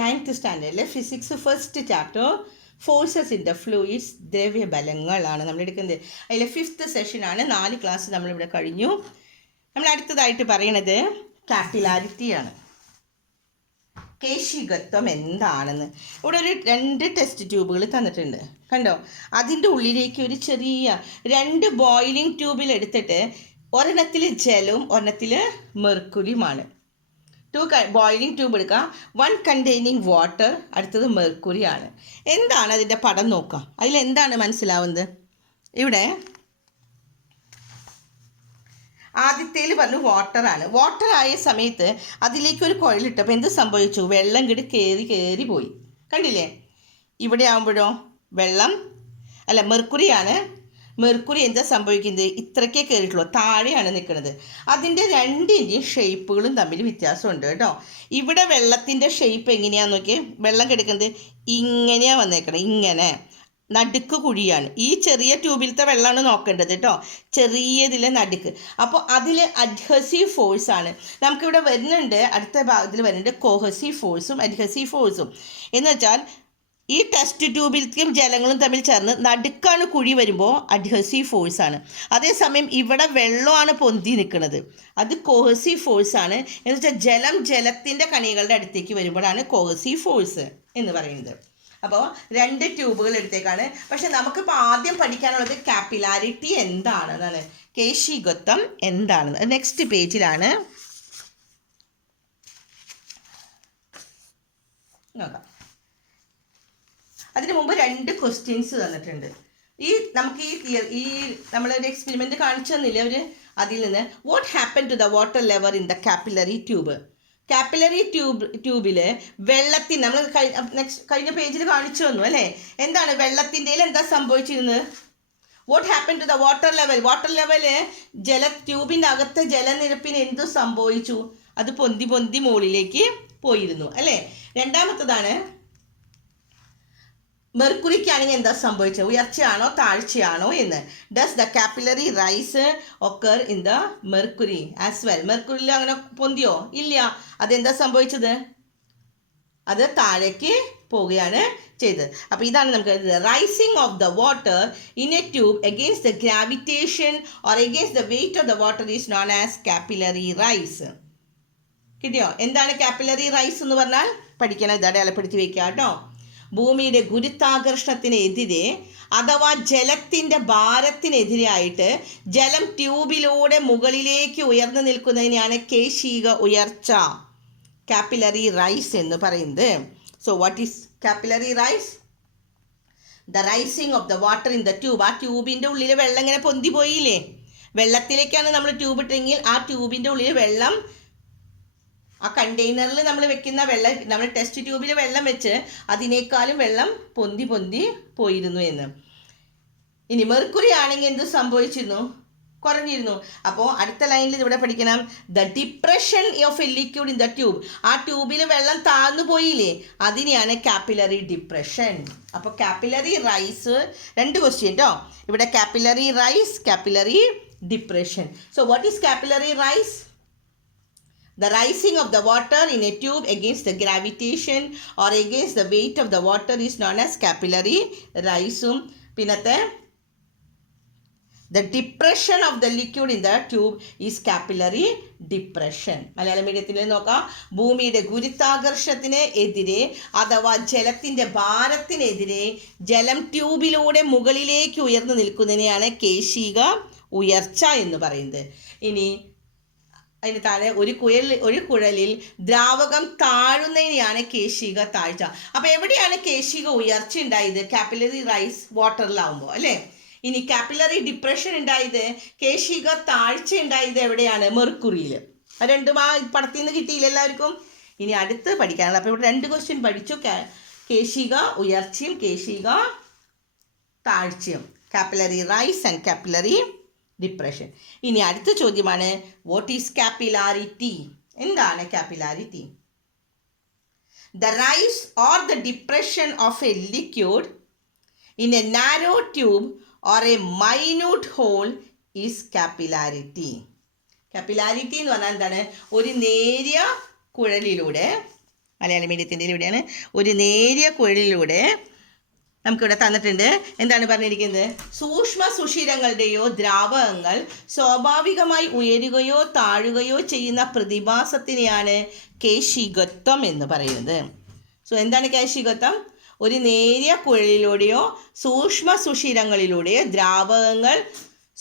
9th സ്റ്റാൻഡേർഡിലെ physics first chapter forces in the fluids ദ്രവ്യബലങ്ങളാണ് നമ്മൾ എടുക്കുന്നത്. അതിലെ 5th സെഷനാണ്. 4 ക്ലാസ് നമ്മളിവിടെ കഴിഞ്ഞു. നമ്മൾ അടുത്തതായിട്ട് പറയണത് കാപ്പിലാരിറ്റിയാണ്. കേശികത്വം എന്താണെന്ന് ഇവിടെ ഒരു 2 ടെസ്റ്റ് ട്യൂബുകൾ തന്നിട്ടുണ്ട്, കണ്ടോ? അതിൻ്റെ ഉള്ളിലേക്ക് ഒരു ചെറിയ 2 ബോയിലിംഗ് ട്യൂബിൽ എടുത്തിട്ട് ഒരെണ്ണത്തിൽ ജലവും ഒരെണ്ണത്തിൽ മെർക്കുറിയുമാണ്. 2 ബോയിലിംഗ് ട്യൂബ് എടുക്കുക, 1 കണ്ടെയ്നിങ് വാട്ടർ, അടുത്തത് മെർക്കുറി ആണ്. എന്താണ് അതിൻ്റെ പടം നോക്കുക, അതിലെന്താണ് മനസ്സിലാവുന്നത്? ഇവിടെ ആദ്യത്തേൽ പറഞ്ഞു വാട്ടറാണ്. വാട്ടർ ആയ സമയത്ത് അതിലേക്ക് ഒരു കുഴലിട്ടപ്പോൾ എന്ത് സംഭവിച്ചു? വെള്ളം ഇങ്ങോട്ട് കയറി പോയി, കണ്ടില്ലേ? ഇവിടെ ആകുമ്പോഴോ വെള്ളം അല്ല മെർക്കുറിയാണ്. മെർക്കുറി എന്താ സംഭവിക്കുന്നത്? ഇത്രയ്ക്കേ കയറിയിട്ടുള്ളൂ, താഴെയാണ് നിൽക്കുന്നത്. അതിൻ്റെ 2 ഷേപ്പുകളും തമ്മിൽ വ്യത്യാസമുണ്ട് കേട്ടോ. ഇവിടെ വെള്ളത്തിൻ്റെ ഷേപ്പ് എങ്ങനെയാണെന്ന് നോക്കിയേ. വെള്ളം കിടക്കുന്നത് ഇങ്ങനെയാണ് വന്നേക്കണം, ഇങ്ങനെ നടുക്ക് കുഴിയാണ്. ഈ ചെറിയ ട്യൂബിലത്തെ വെള്ളമാണ് നോക്കേണ്ടത് കേട്ടോ, ചെറിയതിലെ നടുക്ക്. അപ്പോൾ അതിൽ അഡ്ഹസീവ് ഫോഴ്സാണ് നമുക്കിവിടെ വരുന്നുണ്ട്. അടുത്ത ഭാഗത്തിൽ വരുന്നുണ്ട് കോഹസീവ് ഫോഴ്സും അഡ്ഹസീവ് ഫോഴ്സും. എന്ന് വെച്ചാൽ ഈ ടെസ്റ്റ് ട്യൂബിലേക്കും ജലങ്ങളും തമ്മിൽ ചേർന്ന് നടുക്കാണ് കുഴി വരുമ്പോൾ അഡ്ഹസീവ് ഫോഴ്സാണ്. അതേസമയം ഇവിടെ വെള്ളമാണ് പൊന്തി നിൽക്കുന്നത്, അത് കോഹസീവ് ഫോഴ്സാണ്. എന്ന് വെച്ചാൽ ജലത്തിൻ്റെ കണികളുടെ അടുത്തേക്ക് വരുമ്പോഴാണ് കോഹസീവ് ഫോഴ്സ് എന്ന് പറയുന്നത്. അപ്പോൾ 2 ട്യൂബുകൾ എടുത്തേക്കാണ്. പക്ഷെ നമുക്കിപ്പോൾ ആദ്യം പഠിക്കാനുള്ളത് കാപ്പിലാരിറ്റി എന്താണെന്നാണ്, കേശികത്വം എന്താണെന്ന്. നെക്സ്റ്റ് പേജിലാണ് നോക്കാം. അതിന് മുമ്പ് 2 ക്വസ്റ്റ്യൻസ് തന്നിട്ടുണ്ട്. നമുക്ക് ഈ നമ്മളൊരു എക്സ്പെരിമെൻറ്റ് കാണിച്ചു തന്നില്ലേ അവർ, അതിൽ നിന്ന് what happen to the water level in the capillary tube. Capillary ട്യൂബിൽ വെള്ളത്തിന് നമ്മൾ കഴിഞ്ഞ പേജിൽ കാണിച്ചു തന്നു അല്ലേ? എന്താണ് വെള്ളത്തിൻ്റെ എന്താ സംഭവിച്ചിരുന്നത്? What happen to the water level. Water level ട്യൂബിൻ്റെ അകത്തെ ജലനിരപ്പിന് എന്തു സംഭവിച്ചു? അത് പൊന്തി മുകളിലേക്ക് പോയിരുന്നു അല്ലേ? രണ്ടാമത്തതാണ് മെർക്കുറിക്കാണെങ്കിൽ എന്താ സംഭവിച്ചത്? ഉയർച്ചയാണോ താഴ്ചയാണോ എന്ന്. Does the capillary rise occur in the mercury as well. മെർക്കുറിയിൽ അങ്ങനെ പൊന്തിയോ? ഇല്ല. അതെന്താ സംഭവിച്ചത്? അത് താഴേക്ക് പോവുകയാണ് ചെയ്തത്. അപ്പോൾ ഇതാണ് നമുക്ക് rising of the water in a tube against the gravitation or against the weight of the water is known as capillary rise. കിട്ടിയോ? എന്താണ് കാപ്പിലറി റൈസ് എന്ന് പറഞ്ഞാൽ? പഠിക്കണം, ഇത് അടയാളപ്പെടുത്തി വയ്ക്കുക കേട്ടോ. ഭൂമിയുടെ ഗുരുത്വാകർഷണത്തിനെതിരെ അഥവാ ജലത്തിൻ്റെ ഭാരത്തിനെതിരായിട്ട് ജലം ട്യൂബിലൂടെ മുകളിലേക്ക് ഉയർന്നു നിൽക്കുന്നതിനെയാണ് കേശിക ഉയർച്ച, കാപ്പിലറി റൈസ് എന്ന് പറയുന്നത്. So what is capillary rise? The rising of the water in the tube. ആ ട്യൂബിൻ്റെ ഉള്ളിൽ വെള്ളം ഇങ്ങനെ പൊന്തി പോയില്ലേ? വെള്ളത്തിലേക്കാണ് നമ്മൾ ട്യൂബ് ഇട്ടെങ്കിൽ ആ ട്യൂബിൻ്റെ ഉള്ളിൽ വെള്ളം, ആ കണ്ടെയ്നറിൽ നമ്മൾ വെക്കുന്ന വെള്ളം, നമ്മൾ ടെസ്റ്റ് ട്യൂബിൽ വെള്ളം വെച്ച് അതിനേക്കാളും വെള്ളം പൊന്തി പോയിരുന്നു എന്ന്. ഇനി മെർക്കുറി ആണെങ്കിൽ എന്ത് സംഭവിച്ചിരുന്നു? കുറഞ്ഞിരുന്നു. അപ്പോൾ അടുത്ത ലൈനിൽ ഇവിടെ പഠിക്കണം, the depression of a liquid in the tube. ആ ട്യൂബിൽ വെള്ളം താഴ്ന്നു പോയില്ലേ, അതിനെയാണ് കാപ്പിലറി ഡിപ്രഷൻ. അപ്പോൾ കാപ്പിലറി റൈസ് 2 ക്വസ്റ്റ്യൻ കേട്ടോ ഇവിടെ. Capillary rise, capillary depression. So what is capillary rise? The rising of the water in a tube against the gravitation or against the weight of the water is known as capillary rise. Pinathe, the depression of the liquid in the tube is capillary depression. Malayalam മീഡിയത്തിൽ നോക്കാം. ഭൂമിയുടെ ഗുരുത്വാകർഷണത്തിന് എതിരെ അഥവാ ജലത്തിൻ്റെ ഭാരത്തിനെതിരെ ജലം ട്യൂബിലൂടെ മുകളിലേക്ക് ഉയർന്നു നിൽക്കുന്നതിനെയാണ് കേശിക ഉയർച്ച എന്ന് പറയുന്നത്. ഇനി അതിന് താഴെ ഒരു കുഴലിൽ ദ്രാവകം താഴുന്നതിനെയാണ് കേശിക താഴ്ച. അപ്പോൾ എവിടെയാണ് കേശിക ഉയർച്ച ഉണ്ടായത്? കാപ്പിലറി റൈസ് വാട്ടറിലാവുമ്പോൾ അല്ലേ? ഇനി കാപ്പിലറി ഡിപ്രഷൻ ഉണ്ടായത്, കേശിക താഴ്ച ഉണ്ടായത് എവിടെയാണ്? മെർക്കുറിയിൽ. അത് രണ്ടും ആ പടത്തിൽ നിന്ന് കിട്ടിയില്ല എല്ലാവർക്കും. ഇനി അടുത്ത് പഠിക്കാനുള്ള. അപ്പോൾ ഇവിടെ 2 ക്വസ്റ്റ്യൻ പഠിച്ചു, കേശിക ഉയർച്ചയും കേശിക താഴ്ചയും, capillary rise and capillary depression. ഇനി അടുത്ത ചോദ്യമാണ്, വാട്ട് ഈസ് കാപ്പിലാരിറ്റി? എന്താണ് capillarity? The rise or the depression of a liquid in a narrow tube or a minute hole is capillarity. Capillarity എന്ന് പറഞ്ഞാൽ എന്താണ്? ഒരു നേരിയ കുഴലിലൂടെ മലയാള മീഡിയത്തിൻ്റെ ഇവിടെയാണ്. ഒരു നേരിയ കുഴലിലൂടെ നമുക്കിവിടെ തന്നിട്ടുണ്ട്. എന്താണ് പറഞ്ഞിരിക്കുന്നത്? സൂക്ഷ്മ സുഷിരങ്ങളുടെയോ ദ്രാവകങ്ങൾ സ്വാഭാവികമായി ഉയരുകയോ താഴുകയോ ചെയ്യുന്ന പ്രതിഭാസത്തിനെയാണ് കേശികത്വം എന്ന് പറയുന്നത്. സോ എന്താണ് കേശികത്വം? ഒരു നേരിയ കുഴലിലൂടെയോ സൂക്ഷ്മ സുഷിരങ്ങളിലൂടെയോ ദ്രാവകങ്ങൾ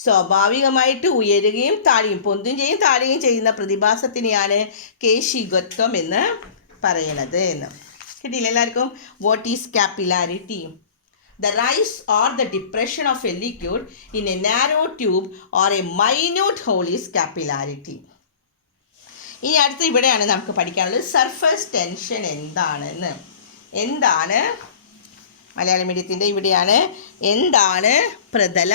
സ്വാഭാവികമായിട്ട് ഉയരുകയും താഴുകയും പൊന്തും ചെയ്യും താഴുകയും ചെയ്യുന്ന പ്രതിഭാസത്തിനെയാണ് കേശികത്വം എന്ന് പറയണത് എന്ന്. കിട്ടിയില്ല എല്ലാവർക്കും? What is capillarity? The rise or the depression of a liquid in a narrow tube or a minute hole is capillarity. ഇനി അടുത്ത് ഇവിടെയാണ് നമുക്ക് പഠിക്കാനുള്ളത് സർഫസ് ടെൻഷൻ എന്താണെന്ന്. എന്താണ് മലയാള മീഡിയത്തിൻ്റെ ഇവിടെയാണ് എന്താണ് പ്രതല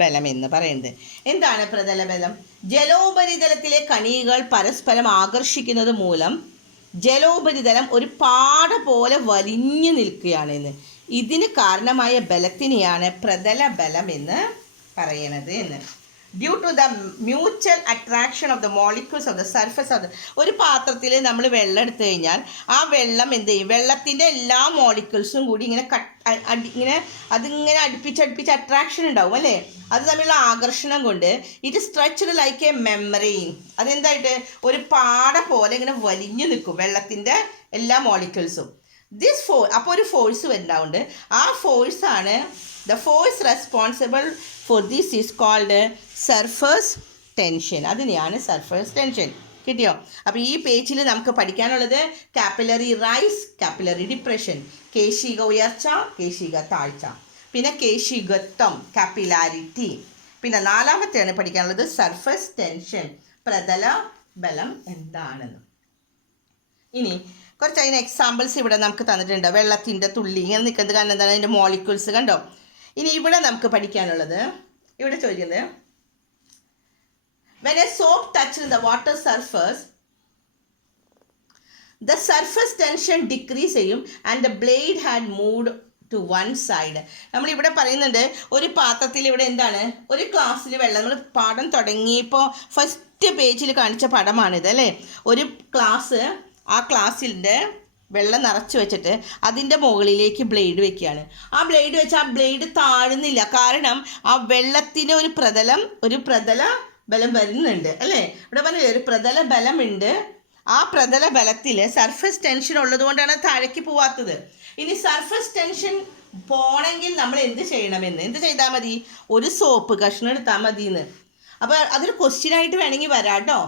ബലം എന്ന് പറയുന്നത്. എന്താണ് പ്രതല ബലം? ജലോപരിതലത്തിലെ കണികകൾ പരസ്പരം ആകർഷിക്കുന്നത് മൂലം ജലോപരിതലം ഒരു പാട പോലെ വലിഞ്ഞു നിൽക്കുകയാണെന്ന്. ഇതിന് കാരണമായ ബലത്തിനെയാണ് പ്രതല ബലം എന്ന് പറയണത് എന്ന്. Due to the mutual attraction of the molecules of the surface of the ഒരു പാത്രത്തിൽ നമ്മൾ വെള്ളം എടുത്തു കഴിഞ്ഞാൽ ആ വെള്ളം എന്ത് ചെയ്യും? വെള്ളത്തിൻ്റെ എല്ലാ മോളിക്യൂൾസും കൂടി ഇങ്ങനെ ഇങ്ങനെ അതിങ്ങനെ അടുപ്പിച്ച് അട്രാക്ഷൻ ഉണ്ടാവും അല്ലേ? അത് തമ്മിലുള്ള ആകർഷണം കൊണ്ട് it stretched like a membrane. അതെന്തായിട്ട് ഒരു പാട പോലെ ഇങ്ങനെ വലിഞ്ഞു നിൽക്കും വെള്ളത്തിൻ്റെ എല്ലാ മോളിക്യൂൾസും. അപ്പോൾ ഒരു ഫോഴ്സ് വരുന്നുണ്ട്. ആ ഫോഴ്സാണ് the force responsible for this is called surface tension. അതിനെയാണ് സർഫസ് ടെൻഷൻ. കിട്ടിയോ? അപ്പോൾ ഈ പേജിൽ നമുക്ക് പഠിക്കാനുള്ളത് കാപ്പിലറി റൈസ്, കാപ്പിലറി ഡിപ്രഷൻ, കേശിക ഉയർച്ച, കേശിക താഴ്ച, പിന്നെ കേശികത്വം കാപ്പിലാരിറ്റി, പിന്നെ നാലാമത്തെയാണ് പഠിക്കാനുള്ളത് സർഫസ് ടെൻഷൻ, പ്രതല ബലം എന്താണെന്ന്. ഇനി കുറച്ച് അതിന് എക്സാമ്പിൾസ് ഇവിടെ നമുക്ക് തന്നിട്ടുണ്ട്. വെള്ളത്തിൻ്റെ തുള്ളി ഇങ്ങനെ നിൽക്കുന്നത് കാരണം എന്താണ്? അതിൻ്റെ മോളിക്യൂൾസ് കണ്ടോ. ഇനി ഇവിടെ നമുക്ക് പഠിക്കാനുള്ളത് ഇവിടെ ചോദിക്കുന്നത് when a soap touches the water surface the surface tension decrease ചെയ്യും and the blade had moved to one side. നമ്മളിവിടെ പറയുന്നുണ്ട് ഒരു പാത്രത്തിൽ ഇവിടെ എന്താണ് ഒരു ഗ്ലാസ്സിൽ വെള്ളം. നമ്മൾ പാഠം തുടങ്ങിയപ്പോൾ ഫസ്റ്റ് പേജിൽ കാണിച്ച പടമാണിത് അല്ലേ? ഒരു ഗ്ലാസ്, ആ ഗ്ലാസ്സിൻ്റെ വെള്ളം നിറച്ച് വെച്ചിട്ട് അതിൻ്റെ മുകളിലേക്ക് ബ്ലേഡ് വെക്കുകയാണ്. ആ ബ്ലേഡ് വെച്ച് ആ ബ്ലേഡ് താഴുന്നില്ല. കാരണം ആ വെള്ളത്തിന് ഒരു പ്രതല ബലം വരുന്നുണ്ട് അല്ലേ? ഇവിടെ പറഞ്ഞില്ലേ ഒരു പ്രതല ബലമുണ്ട്. ആ പ്രതല ബലത്തിൽ സർഫസ് ടെൻഷൻ ഉള്ളത് കൊണ്ടാണ് താഴേക്ക് പോവാത്തത്. ഇനി സർഫസ് ടെൻഷൻ പോണെങ്കിൽ നമ്മൾ എന്ത് ചെയ്താൽ മതി? ഒരു സോപ്പ് കഷ്ണം എടുത്താൽ മതി എന്ന്. അപ്പോൾ അതൊരു ക്വസ്റ്റ്യനായിട്ട് വേണമെങ്കിൽ വരാം കേട്ടോ.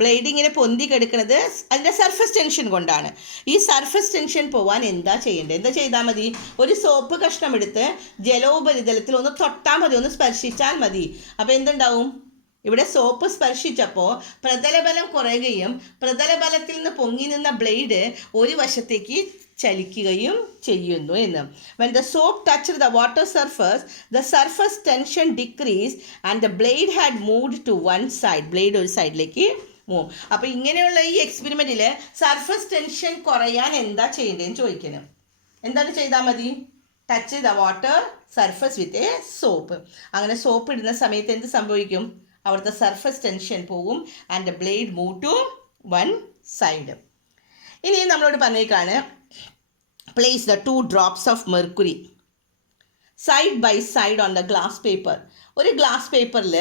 ബ്ലേഡ് ഇങ്ങനെ പൊന്തി കിടക്കുന്നത് അതിൻ്റെ സർഫസ് ടെൻഷൻ കൊണ്ടാണ്. ഈ സർഫസ് ടെൻഷൻ പോവാൻ എന്താ ചെയ്താൽ മതി? ഒരു സോപ്പ് കഷ്ണം എടുത്ത് ജലോപരിതലത്തിൽ ഒന്ന് തൊട്ടാൽ മതി, ഒന്ന് സ്പർശിച്ചാൽ മതി. അപ്പോൾ എന്തുണ്ടാവും? ഇവിടെ സോപ്പ് സ്പർശിച്ചപ്പോൾ പ്രതലബലം കുറയുകയും പ്രതലബലത്തിൽ നിന്ന് പൊങ്ങി നിന്ന ബ്ലേഡ് ഒരു വശത്തേക്ക് ചലിക്കുകയും ചെയ്യുന്നു എന്ന്. When the soap touched the water surface, the surface tension decreased and the blade had moved to one side. Blade ഒരു സൈഡിലേക്ക് മൂവ്. അപ്പോൾ ഇങ്ങനെയുള്ള ഈ എക്സ്പെരിമെൻറ്റിൽ സർഫസ് ടെൻഷൻ കുറയാൻ എന്താ ചെയ്യേണ്ടതെന്ന് ചോദിക്കണം. എന്താണ് ചെയ്താൽ മതി? Touch the water surface with a soap. അങ്ങനെ സോപ്പ് ഇടുന്ന സമയത്ത് എന്ത് സംഭവിക്കും? അവിടുത്തെ സർഫസ് ടെൻഷൻ പോകും and the blade move to one side. ഇനി നമ്മളോട് പറഞ്ഞേക്കാണ് place the 2 drops of mercury side by side on the glass paper. ഒരു ഗ്ലാസ് പേപ്പറിൽ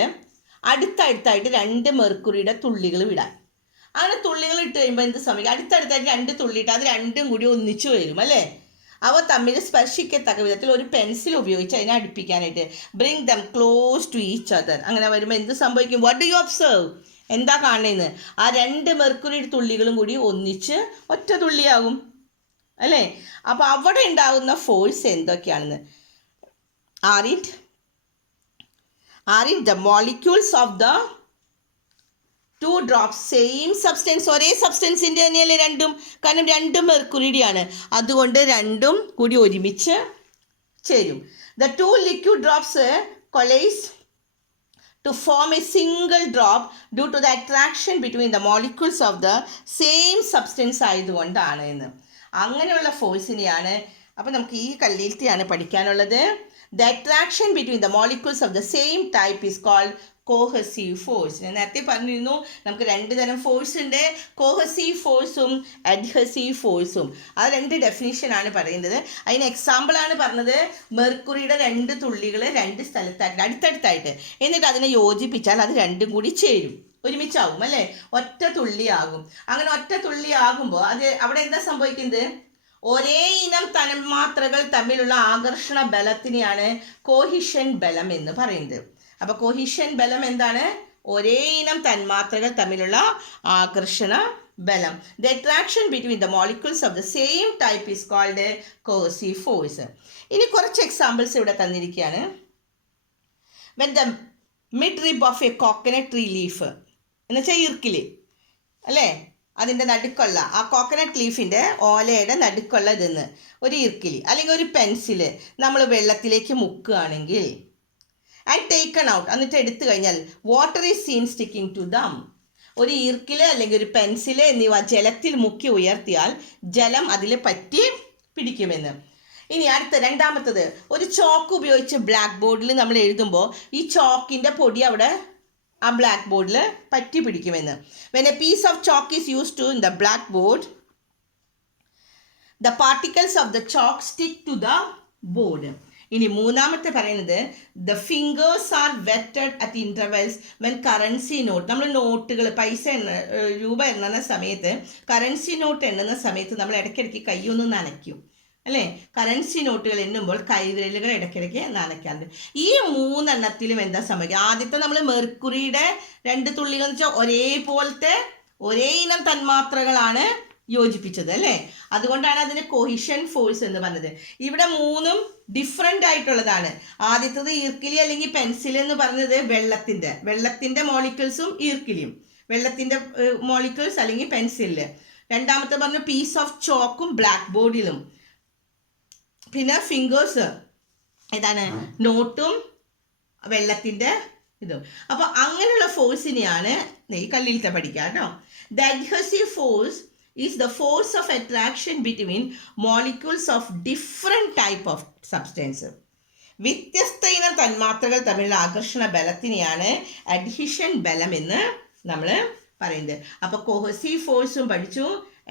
അടുത്തടുത്തായിട്ട് 2 മെർക്കുറിയുടെ തുള്ളികൾ വിടാൻ. അങ്ങനെ തുള്ളികൾ ഇട്ട് കഴിയുമ്പോൾ എന്ത് സംഭവിക്കും? അടുത്തടുത്തായിട്ട് 2 തുള്ളിയിട്ട് അത് രണ്ടും കൂടി ഒന്നിച്ചു വരും അല്ലേ? അവ തമ്മിൽ സ്പർശിക്കത്തക്ക വിധത്തിൽ ഒരു പെൻസിൽ ഉപയോഗിച്ച് അതിനെ അടുപ്പിക്കാനായിട്ട് bring them close to each other. അങ്ങനെ വരുമ്പോൾ എന്ത് സംഭവിക്കും? What do you observe? എന്താ കാണുന്നത്? ആ 2 മെർക്കുറിയുടെ തുള്ളികളും കൂടി ഒന്നിച്ച് ഒറ്റ തുള്ളിയാകും അല്ലേ? അപ്പോൾ അവിടെ ഉണ്ടാകുന്ന ഫോഴ്സ് എന്തൊക്കെയാണെന്ന് are it the molecules of the 2 drops same substance, ഒരേ സബ്സ്റ്റൻസിൻ്റെ തന്നെയല്ലേ രണ്ടും? കാരണം 2 മെർക്കുറിയുടെയാണ്, അതുകൊണ്ട് രണ്ടും കൂടി ഒരുമിച്ച് ചേരും. The 2 liquid drops coalesce to form a single drop due to the attraction between the molecules of the same substance ആയതുകൊണ്ടാണ് എന്ന്. അങ്ങനെയുള്ള ഫോഴ്സിനെയാണ്. അപ്പോൾ നമുക്ക് ഈ കല്ലിലത്തെയാണ് പഠിക്കാനുള്ളത്. The attraction between the molecules of the same type is called cohesive force. ഞാൻ നേരത്തെ പറഞ്ഞിരുന്നു നമുക്ക് രണ്ട് തരം ഫോഴ്സ് ഉണ്ട്, കോഹസീവ് ഫോഴ്സും അഡ്ഹസീവ് ഫോഴ്സും. ആ രണ്ട് ഡെഫിനിഷനാണ് പറയുന്നത്. അതിന് എക്സാമ്പിളാണ് പറഞ്ഞത് മെർക്കുറിയുടെ രണ്ട് തുള്ളികൾ രണ്ട് സ്ഥലത്തായിട്ട് അടുത്തടുത്തായിട്ട്, എന്നിട്ട് അതിനെ യോജിപ്പിച്ചാൽ അത് രണ്ടും കൂടി ചേരും, ഒരുമിച്ചാവും അല്ലേ, ഒറ്റ തുള്ളിയാകും. അങ്ങനെ ഒറ്റ തുള്ളിയാകുമ്പോൾ അത് അവിടെ എന്താ സംഭവിക്കുന്നത്? ഒരേ ഇനം തന്മാത്രകൾ തമ്മിലുള്ള ആകർഷണ ബലത്തിനെയാണ് കോഹിഷൻ ബലം എന്ന് പറയുന്നത്. അപ്പോൾ കോഹിഷൻ ബലം എന്താണ്? ഒരേ ഇനം തന്മാത്രകൾ തമ്മിലുള്ള ആകർഷണ ബലം. The attraction between the molecules of the same type is called cohesive force. ഇനി കുറച്ച് എക്സാമ്പിൾസ് ഇവിടെ തന്നിരിക്കുകയാണ്. When the mid rib of a coconut tree leaf എന്ന് വെച്ചാൽ ഈർക്കില് അല്ലേ, അതിൻ്റെ നടുക്കുള്ള ആ കോക്കനട്ട് ലീഫിൻ്റെ ഓലയുടെ നടുക്കുള്ള ഇതെന്ന് ഒരു ഈർക്കിലി അല്ലെങ്കിൽ ഒരു പെൻസില് നമ്മൾ വെള്ളത്തിലേക്ക് മുക്കുകയാണെങ്കിൽ ആൻഡ് ടേക്കൺ ഔട്ട്, എന്നിട്ട് എടുത്തു കഴിഞ്ഞാൽ water is seen sticking to them. ഒരു ഈർക്കില് അല്ലെങ്കിൽ ഒരു പെൻസില് എന്നിവ ജലത്തിൽ മുക്കി ഉയർത്തിയാൽ ജലം അതിൽ പറ്റി പിടിക്കുമെന്ന്. ഇനി അടുത്ത രണ്ടാമത്തത്, ഒരു ചോക്ക് ഉപയോഗിച്ച് ബ്ലാക്ക് ബോർഡിൽ നമ്മൾ എഴുതുമ്പോൾ ഈ ചോക്കിൻ്റെ പൊടി അവിടെ ആ ബ്ലാക്ക് ബോർഡിൽ പറ്റി പിടിക്കുമെന്ന്. When a piece of chalk is use to in the black board the particles of the chalk stick to the board. ഇനി മൂന്നാമത്തെ പറയുന്നത്, the fingers are wetted at intervals when currency note, നമ്മൾ നോട്ടുകൾ പൈസ രൂപ എണ്ണുന്ന സമയത്ത് കറൻസി നോട്ട് എണ്ണുന്ന സമയത്ത് നമ്മൾ ഇടയ്ക്കിടയ്ക്ക് കൈയൊന്ന് നനയ്ക്കും അല്ലേ. കറൻസി നോട്ടുകൾ എണ്ണുമ്പോൾ കൈവിരലുകൾ ഇടയ്ക്കിടയ്ക്ക് നനയ്ക്കാറുണ്ട്. ഈ മൂന്നെണ്ണത്തിലും എന്താ സംഭവിക്കുക? ആദ്യത്തെ നമ്മൾ മെർക്കുറിയുടെ രണ്ട് തുള്ളികൾ എന്ന് വെച്ചാൽ ഒരേപോലത്തെ ഒരേ ഇനം തന്മാത്രകളാണ് യോജിപ്പിച്ചത് അല്ലേ, അതുകൊണ്ടാണ് അതിന് കോഹിഷൻ ഫോഴ്സ് എന്ന് പറഞ്ഞത്. ഇവിടെ മൂന്നും ഡിഫറെൻ്റ് ആയിട്ടുള്ളതാണ്. ആദ്യത്തത് ഈർക്കിലി അല്ലെങ്കിൽ പെൻസിൽ എന്ന് പറഞ്ഞത് വെള്ളത്തിൻ്റെ മോളിക്യൂൾസും ഈർക്കിലിയും, വെള്ളത്തിൻ്റെ മോളിക്യൂൾസ് അല്ലെങ്കിൽ പെൻസിലിൽ. രണ്ടാമത്തെ പറഞ്ഞു പീസ് ഓഫ് ചോക്കും ബ്ലാക്ക് ബോർഡിലും. പിന്നെ ഫിംഗേഴ്സ് ഏതാണ്? നോട്ടും വെള്ളത്തിൻ്റെ ഇതും. അപ്പോൾ അങ്ങനെയുള്ള ഫോഴ്സിനെയാണ് ഈ കല്ലിലത്തെ പഠിക്കുക കേട്ടോ. The adhesive force is the force of attraction between molecules of different type of substance. വ്യത്യസ്ത ഇനം തന്മാത്രകൾ തമ്മിലുള്ള ആകർഷണ ബലത്തിനെയാണ് അഡ്ഹിഷൻ ബലം എന്ന് നമ്മൾ പറയുന്നത്. അപ്പോൾ കോഹസീവ് ഫോഴ്സും പഠിച്ചു,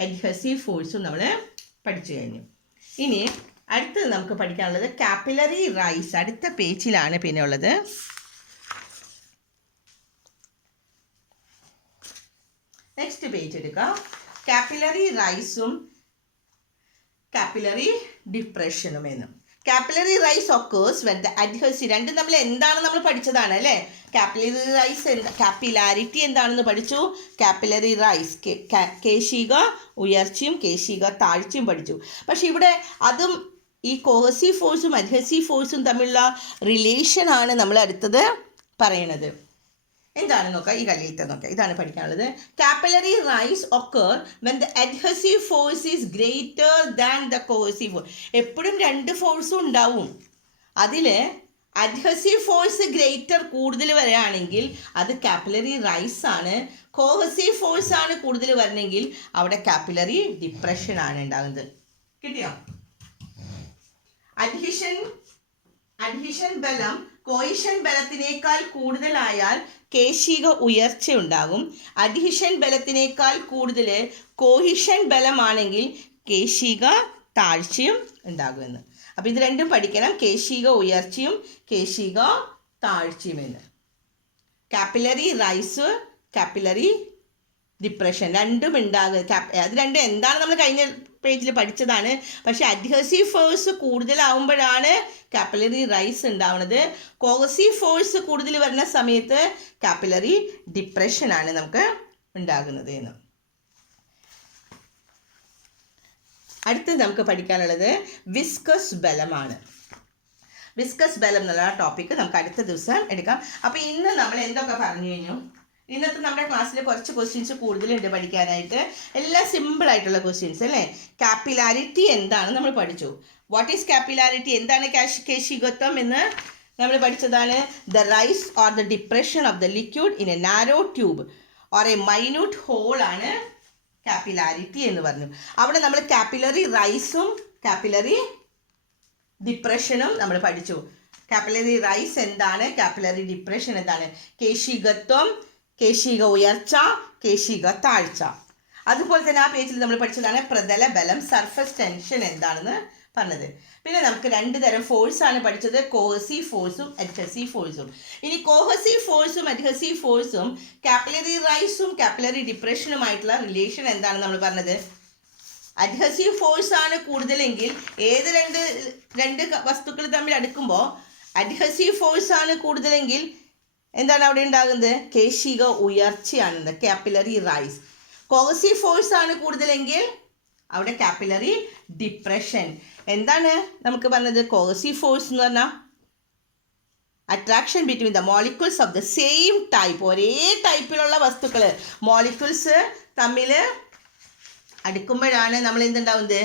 അഡ്ഹസീവ് ഫോഴ്സും നമ്മൾ പഠിച്ചു കഴിഞ്ഞു. ഇനി അടുത്തത് നമുക്ക് പഠിക്കാനുള്ളത് കാപ്പിലറി റൈസ്. അടുത്ത പേജിലാണ് പിന്നെ ഉള്ളത്. നെക്സ്റ്റ് പേജ് എടുക്കാം. കാപ്പിലറി റൈസും കാപ്പിലറി ഡിപ്രഷനും എന്നും. Capillary rise occurs when the adhesive, രണ്ടും നമ്മൾ എന്താണ് നമ്മൾ പഠിച്ചതാണ് അല്ലേ. കാപ്പിലറി റൈസ് കാപ്പിലാരിറ്റി എന്താണെന്ന് പഠിച്ചു, കാപ്പിലറി റൈസ് കേശിക ഉയർച്ചയും കേശിക താഴ്ചയും പഠിച്ചു. പക്ഷെ ഇവിടെ അതും ഈ കോഹസീവ് ഫോഴ്സും അഡ്ഹസീവ് ഫോഴ്സും തമ്മിലുള്ള റിലേഷനാണ് നമ്മൾ അടുത്തത് പറയണത്. എന്താണ് നോക്കാം, ഈ കല്ലിലത്തെ നോക്കാം. ഇതാണ് പഠിക്കാനുള്ളത്. Capillary rise occur when the adhesive force is greater than the cohesive force. എപ്പോഴും രണ്ട് ഫോഴ്സും ഉണ്ടാവും. അതിൽ അഡ്ഹസീവ് ഫോഴ്സ് ഗ്രേറ്റർ കൂടുതൽ വരികയാണെങ്കിൽ അത് കാപ്പിലറി റൈസ് ആണ്. കോഹസീവ് ഫോഴ്സ് ആണ് കൂടുതൽ വരണമെങ്കിൽ അവിടെ കാപ്പിലറി ഡിപ്രഷൻ ആണ് ഉണ്ടാകുന്നത്. കിട്ടിയോ? അഡ്ഹിഷൻ ബലം കോഹിഷൻ ബലത്തിനേക്കാൾ കൂടുതലായാൽ കേശിക ഉയർച്ച ഉണ്ടാകും. അഡ്ഹിഷൻ ബലത്തിനേക്കാൾ കൂടുതൽ കോഹിഷൻ ബലമാണെങ്കിൽ കേശിക താഴ്ചയും ഉണ്ടാകുമെന്ന്. അപ്പോൾ ഇത് രണ്ടും പഠിക്കണം, കേശിക ഉയർച്ചയും കേശിക താഴ്ചയും എന്ന്. കാപ്പിലറി റൈസ്, കാപ്പിലറി ഡിപ്രഷൻ രണ്ടും ഉണ്ടാകുക. അത് രണ്ടും എന്താണ് നമ്മൾ കഴിഞ്ഞ പേജിൽ പഠിച്ചതാണ്. പക്ഷെ അഡ്ഹസീവ് ഫോഴ്സ് കൂടുതലാവുമ്പോഴാണ് കാപ്പിലറി റൈസ് ഉണ്ടാവുന്നത്. കോഹസീവ് ഫോഴ്സ് കൂടുതൽ വരുന്ന സമയത്ത് കാപ്പിലറി ഡിപ്രഷൻ ആണ് നമുക്ക് ഉണ്ടാകുന്നത് എന്ന്. അടുത്ത് നമുക്ക് പഠിക്കാനുള്ളത് വിസ്കസ് ബലമാണ്. വിസ്കസ് ബലം എന്നുള്ള ടോപ്പിക്ക് നമുക്ക് അടുത്ത ദിവസം എടുക്കാം. അപ്പോൾ ഇന്ന് നമ്മൾ എന്തൊക്കെ പറഞ്ഞു കഴിഞ്ഞു? ഇന്നത്തെ നമ്മുടെ ക്ലാസ്സിൽ കുറച്ച് ക്വസ്റ്റ്യൻസ് കൂടുതലുണ്ട് പഠിക്കാനായിട്ട്. എല്ലാം സിമ്പിളായിട്ടുള്ള ക്വസ്റ്റ്യൻസ് അല്ലേ. കാപ്പിലാരിറ്റി എന്താണ് നമ്മൾ പഠിച്ചു. വാട്ട് ഈസ് കാപ്പിലാരിറ്റി, എന്താണ് കേശികത്വം എന്ന് നമ്മൾ പഠിച്ചതാണ്. The rise or the depression of the liquid in a narrow tube or a minute hole ആണ് കാപ്പിലാരിറ്റി എന്ന് പറഞ്ഞു. അവിടെ നമ്മൾ കാപ്പിലറി റൈസും കാപ്പിലറി ഡിപ്രഷനും നമ്മൾ പഠിച്ചു. കാപ്പിലറി റൈസ് എന്താണ്, കാപ്പിലറി ഡിപ്രഷൻ എന്താണ്, കേശികത്വം, കേശിക ഉയർച്ച, കേശിക താഴ്ച. അതുപോലെ തന്നെ ആ പേജിൽ നമ്മൾ പഠിച്ചതാണ് പ്രതല ബലം, സർഫസ് ടെൻഷൻ എന്താണെന്ന് പറഞ്ഞത്. പിന്നെ നമുക്ക് 2 തരം ഫോഴ്സാണ് പഠിച്ചത്, കോഹസീവ് ഫോഴ്സും അഡ്ഹസീവ് ഫോഴ്സും. ഇനി കോഹസീവ് ഫോഴ്സും അഡ്ഹസീവ് ഫോഴ്സും കാപ്പിലറി റൈസും കാപ്പിലറി ഡിപ്രഷനുമായിട്ടുള്ള റിലേഷൻ എന്താണ് നമ്മൾ പറഞ്ഞത്. അഡ്ഹസീവ് ഫോഴ്സ് ആണ് കൂടുതലെങ്കിൽ ഏത് രണ്ട് വസ്തുക്കൾ തമ്മിൽ അടുക്കുമ്പോൾ അഡ്ഹസീവ് ഫോഴ്സ് ആണ് കൂടുതലെങ്കിൽ എന്താണ് അവിടെ ഉണ്ടാകുന്നത്, കേശിക ഉയർച്ചയാണ്, കാപ്പിലറി റൈസ്. കോഹസീവ് ഫോഴ്സ് ആണ് കൂടുതലെങ്കിൽ അവിടെ കാപ്പിലറി ഡിപ്രഷൻ. എന്താണ് നമുക്ക് പറഞ്ഞത്, കോഹസീവ് ഫോഴ്സ് എന്ന് പറഞ്ഞാൽ attraction between the molecules of the same type, ഒരേ ടൈപ്പിലുള്ള വസ്തുക്കൾ മോളിക്യൂൾസ് തമ്മിൽ അടുക്കുമ്പോഴാണ് നമ്മൾ എന്തുണ്ടാവുന്നത്,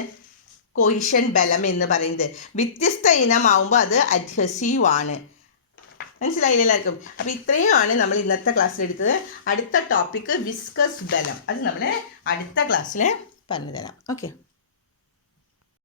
കൊഹിഷൻ ബലം എന്ന് പറയുന്നത്. വ്യത്യസ്ത ഇനമാവുമ്പോൾ അത് അഡ്ഹസീവ് ആണ്. മനസ്സിലായില്ല എല്ലാവർക്കും? അപ്പോൾ ഇത്രയുമാണ് നമ്മൾ ഇന്നത്തെ ക്ലാസ്സിൽ എടുത്തത്. അടുത്ത ടോപ്പിക്ക് വിസ്കസ് ബലം, അത് നമ്മൾ അടുത്ത ക്ലാസ്സിൽ പറഞ്ഞു തരാം. ഓക്കെ.